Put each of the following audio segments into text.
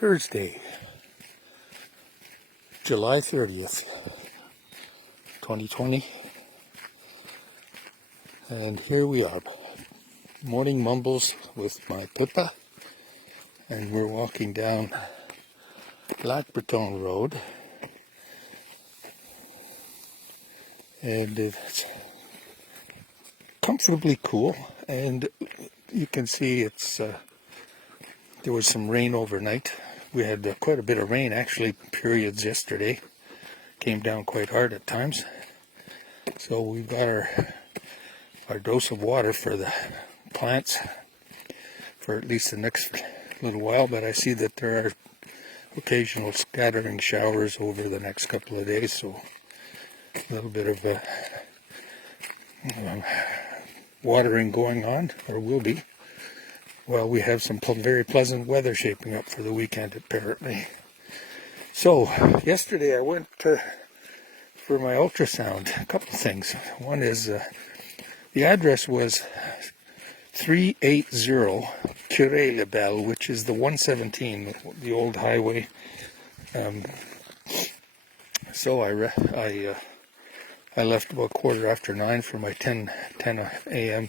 Thursday, July 30th, 2020, and here we are, morning mumbles with my Pippa, and we're walking down Lac Breton Road, and it's comfortably cool, and you can see there was some rain overnight. We had quite a bit of rain, actually, periods yesterday. Came down quite hard at times. So we've got our dose of water for the plants for at least the next little while, but I see that there are occasional scattering showers over the next couple of days, so a little bit of watering going on, or will be. Well, we have some very pleasant weather shaping up for the weekend, apparently. So, yesterday I went for my ultrasound. A couple of things. One is, the address was 380 Curé-les-Belles, which is the 117, the old highway. So I left about 9:15 for my 10 a.m.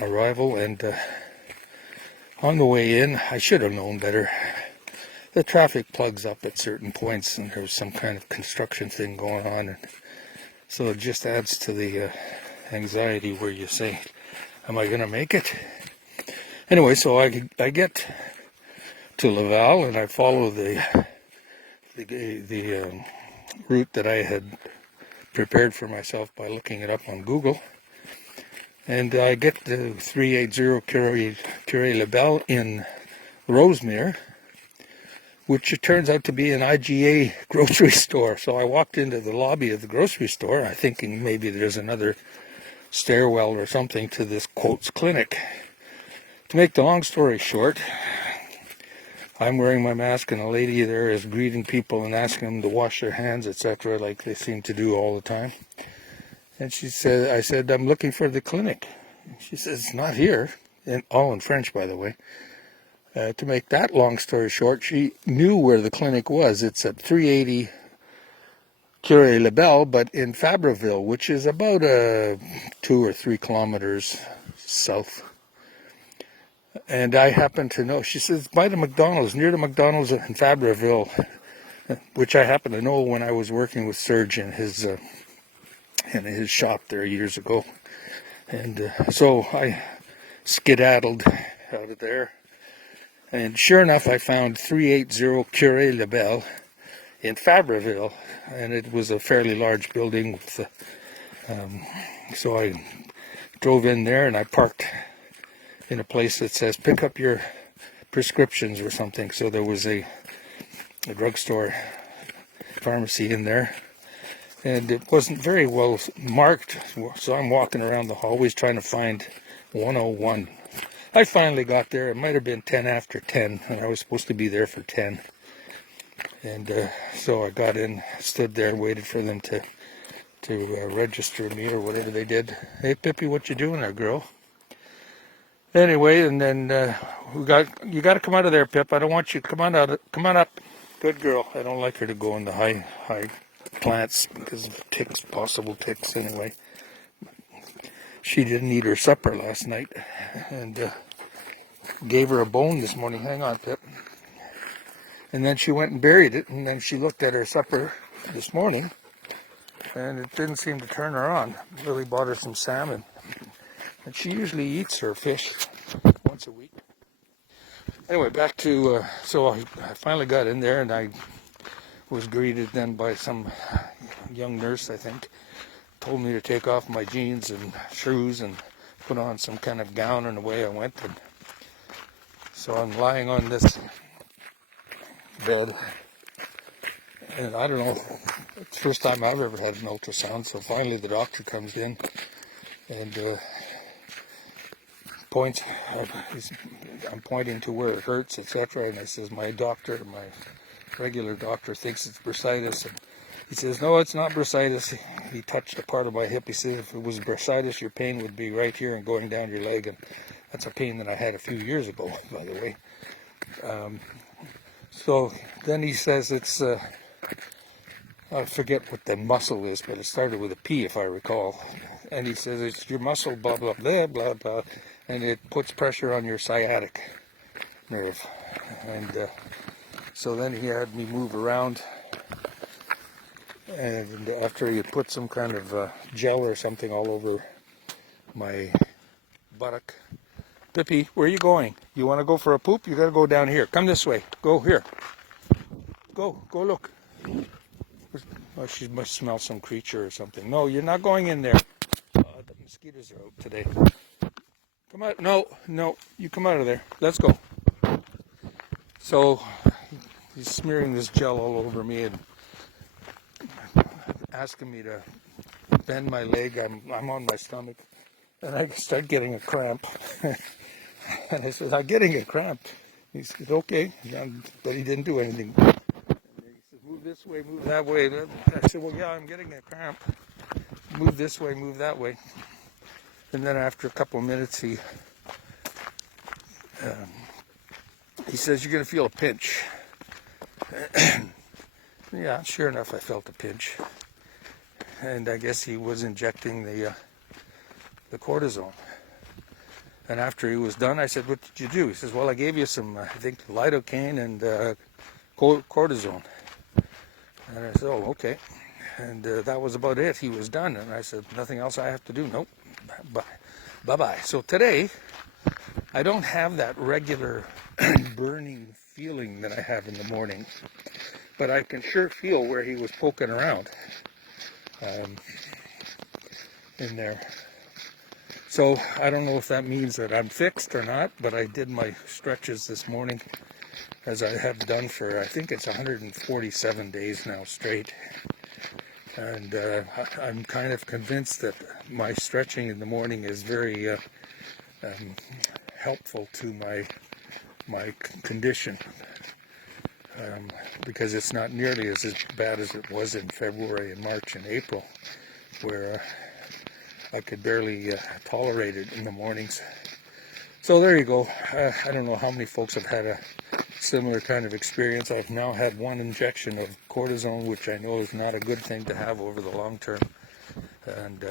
Arrival, and on the way in, I should have known better. The traffic plugs up at certain points, and there's some kind of construction thing going on, and so it just adds to the anxiety where you say, am I going to make it? Anyway, so I get to Laval, and I follow the route that I had prepared for myself by looking it up on Google. And I get to 380 Curé-les-Belles in Rosemere, which it turns out to be an IGA grocery store. So I walked into the lobby of the grocery store, thinking maybe there's another stairwell or something to this quotes clinic. To make the long story short, I'm wearing my mask, and a lady there is greeting people and asking them to wash their hands, etc., like they seem to do all the time. And I said, I'm looking for the clinic. She says, it's not here. All in French, by the way. To make that long story short, she knew where the clinic was. It's at 380 Curé-les-Belles, but in Fabreville, which is about 2 or 3 kilometers south. And I happen to know, she says, by the McDonald's, near the McDonald's in Fabreville, which I happen to know when I was working with Serge in his shop there years ago. And so I skedaddled out of there, and sure enough I found 380 Curé-les-Belles in Fabreville, and it was a fairly large building with so I drove in there, and I parked in a place that says pick up your prescriptions or something. So there was a drugstore pharmacy in there, and it wasn't very well marked, so I'm walking around the hallways trying to find 101. I finally got there. It might have been 10 after 10, and I was supposed to be there for 10. And so I got in, stood there, waited for them to register me or whatever they did. Hey, Pippi, what you doing there, girl? Anyway, and then you got to come out of there, Pip. I don't want you. Come on out. Come on up. Good girl. I don't like her to go in the high plants because of ticks, possible ticks anyway. She didn't eat her supper last night, and gave her a bone this morning. Hang on, Pip. And then she went and buried it, and then she looked at her supper this morning, and it didn't seem to turn her on. Lily bought her some salmon, and she usually eats her fish once a week. Anyway, back to, so I finally got in there, and I was greeted then by some young nurse, I think, told me to take off my jeans and shoes and put on some kind of gown, and away I went. And so I'm lying on this bed, and I don't know, it's the first time I've ever had an ultrasound, so finally the doctor comes in and points, I'm pointing to where it hurts, etc., and I says, my regular doctor thinks it's bursitis, and he says, no, it's not bursitis. He touched a part of my hip. He said, if it was bursitis, your pain would be right here and going down your leg, and that's a pain that I had a few years ago, by the way. So then he says it's, I forget what the muscle is, but it started with a P if I recall. And he says it's your muscle, blah, blah, blah, blah, blah, and it puts pressure on your sciatic nerve. And so then he had me move around, and after he had put some kind of gel or something all over my buttock. Pippi, where are you going? You want to go for a poop? You got to go down here. Come this way. Go here. Go look. Oh, she must smell some creature or something. No, you're not going in there. The mosquitoes are out today. Come out. No, you come out of there. Let's go. So he's smearing this gel all over me and asking me to bend my leg. I'm on my stomach, and I start getting a cramp. And I said, I'm getting a cramp. He said, okay. But he didn't do anything. And he said, move this way, move that way. I said, well, yeah, I'm getting a cramp. Move this way, move that way. And then after a couple of minutes, he says, you're going to feel a pinch. Yeah, sure enough, I felt a pinch. And I guess he was injecting the cortisone. And after he was done, I said, what did you do? He says, well, I gave you some, I think, lidocaine and cortisone. And I said, oh, okay. And that was about it. He was done. And I said, nothing else I have to do? Nope. Bye-bye. So today, I don't have that regular burning feeling that I have in the morning. But I can sure feel where he was poking around in there. So I don't know if that means that I'm fixed or not, but I did my stretches this morning, as I have done for, I think it's 147 days now straight. And I'm kind of convinced that my stretching in the morning is very helpful to my condition, because it's not nearly as bad as it was in February and March and April, where I could barely tolerate it in the mornings. So there you go. I don't know how many folks have had a similar kind of experience. I've now had one injection of cortisone, which I know is not a good thing to have over the long term. And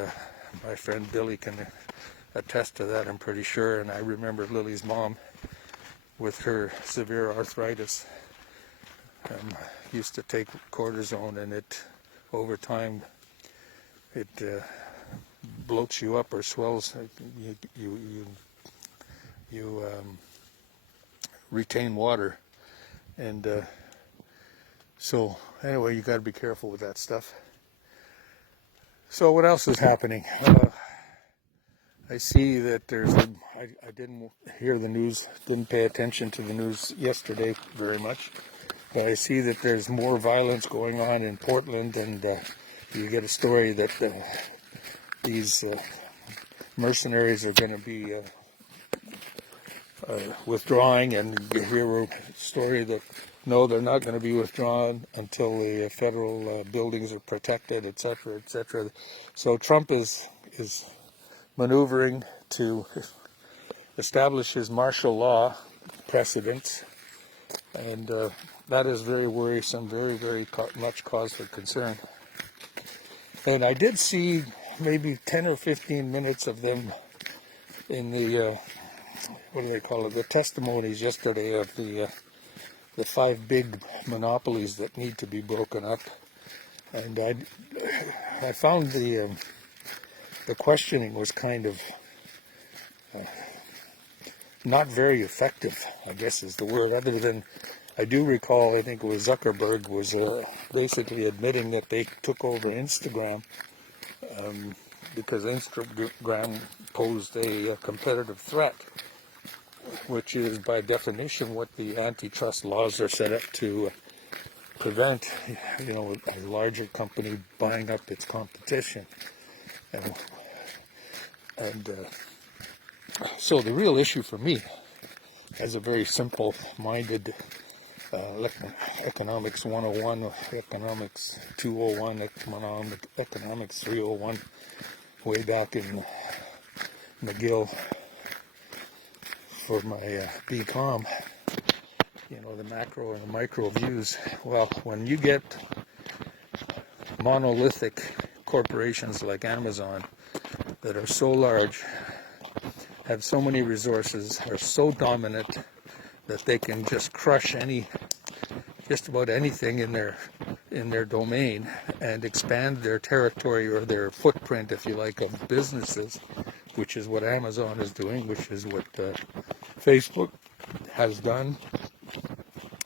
my friend Billy can attest to that, I'm pretty sure. And I remember Lily's mom with her severe arthritis used to take cortisone, and it, over time, it bloats you up or swells. You retain water, and so anyway, you got to be careful with that stuff. So what else is happening? I see that there's I didn't hear the news, didn't pay attention to the news yesterday very much, but I see that there's more violence going on in Portland, and you get a story that these mercenaries are going to be withdrawing, and you hear a story that no, they're not going to be withdrawn until the federal buildings are protected, etc., etc. So Trump is maneuvering to establish his martial law precedents, and that is very worrisome, very, very much cause for concern. And I did see maybe 10 or 15 minutes of them in the, what do they call it, the testimonies yesterday of the 5 big monopolies that need to be broken up. And I found the questioning was kind of not very effective, I guess is the word, other than I do recall, I think it was Zuckerberg was basically admitting that they took over Instagram because Instagram posed a competitive threat, which is by definition what the antitrust laws are set up to prevent, a larger company buying up its competition. And so the real issue for me, as a very simple-minded economics 101, economics 201, economics 301, way back in McGill for my BCom, you know, the macro and the micro views. Well, when you get monolithic corporations like Amazon that are so large, have so many resources, are so dominant that they can just crush just about anything in their domain and expand their territory or their footprint, if you like, of businesses, which is what Amazon is doing, which is what Facebook has done.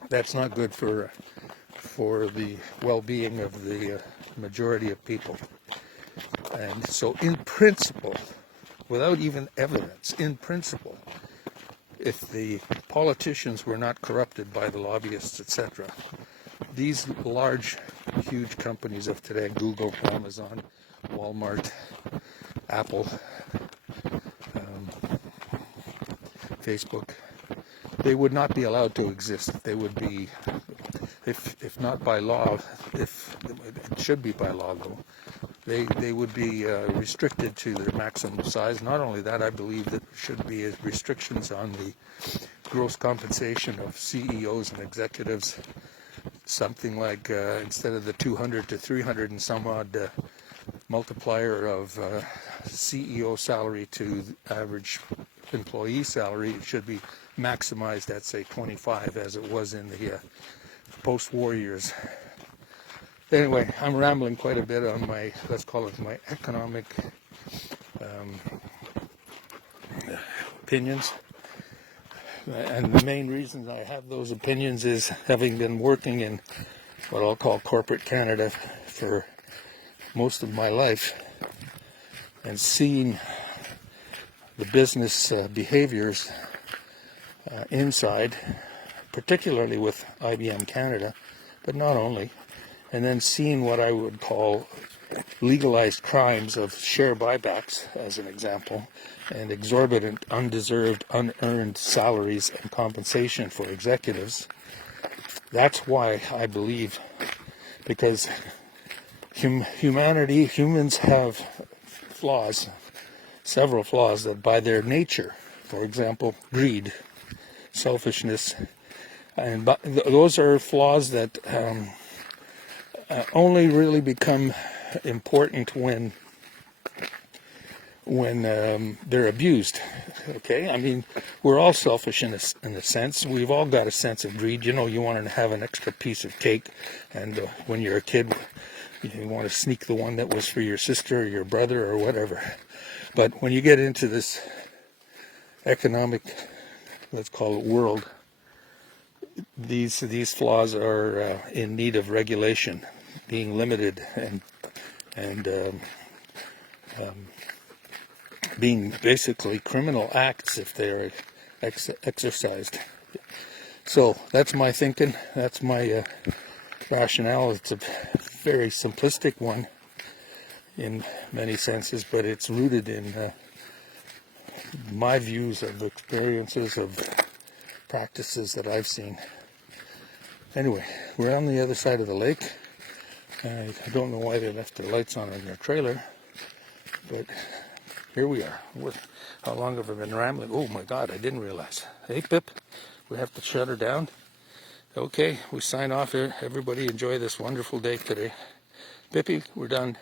That's not good for the well-being of the majority of people. And so in principle, without even evidence, in principle, if the politicians were not corrupted by the lobbyists, etc., these large, huge companies of today, Google, Amazon, Walmart, Apple, Facebook, they would not be allowed to exist. They would be, if not by law, if it should be by law though, they would be restricted to their maximum size. Not only that, I believe that there should be restrictions on the gross compensation of CEOs and executives, something like instead of the 200 to 300 and some odd multiplier of CEO salary to average employee salary, it should be maximized at, say, 25, as it was in the post-war years. Anyway, I'm rambling quite a bit on my, let's call it my economic opinions. And the main reason I have those opinions is having been working in what I'll call corporate Canada for most of my life and seeing the business behaviors inside, particularly with IBM Canada, but not only, and then seeing what I would call legalized crimes of share buybacks, as an example, and exorbitant, undeserved, unearned salaries and compensation for executives. That's why I believe, because humans have flaws, several flaws that by their nature, for example, greed, selfishness, and those are flaws that only really become important when they're abused. Okay, I mean, we're all selfish in a sense. We've all got a sense of greed. You know, you want to have an extra piece of cake, and when you're a kid, you want to sneak the one that was for your sister or your brother or whatever. But when you get into this economic, let's call it world, these flaws are in need of regulation, being limited and being basically criminal acts if they are exercised. So that's my thinking. That's my rationale. It's a very simplistic one in many senses, but it's rooted in my views of experiences of practices that I've seen. Anyway, we're on the other side of the lake. I don't know why they left their lights on in their trailer, but here we are. How long have I been rambling? Oh my God, I didn't realize. Hey Pip, we have to shut her down. Okay, we sign off here. Everybody enjoy this wonderful day today. Pippy, we're done.